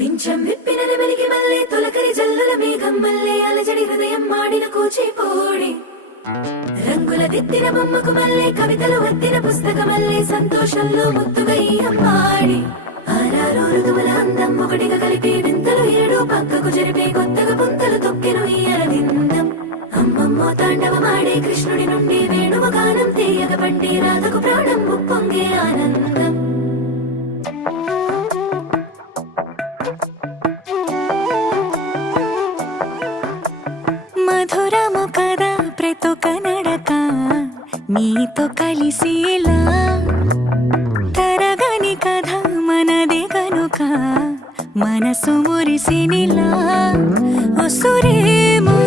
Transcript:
పింఛం విప్పిన నెమలికి మల్లె తొలకరి జల్లుల మేఘం మల్లె అలజడి హృదయం మాడిన కూచిపూడి రంగుల దిద్దిన బొమ్మకు మల్లె కవితలు వద్దిన పుస్తకమల్లె సంతోషంలో ముద్దుగా ఈ అమ్మాడి ఆరారు ఋతువుల అందం ఒకటిగా కలిపి వింతలు ఏడు పక్కకు జరిపే కొత్తగా పుంతలు తొక్కెను ఈ అరవిందం అమ్మమ్మో తాండవమాడే కృష్ణుడి నుండి వేణువ గానం తీయగ పండి రాధకు ప్రాణం ఉప్పొంగే ఆనందం మధురము కదా ప్రతొక నడక నీతో కలిసేలా తరగని కథ మనదే కనుక మనసు మురిసినిలా ఉసురేమో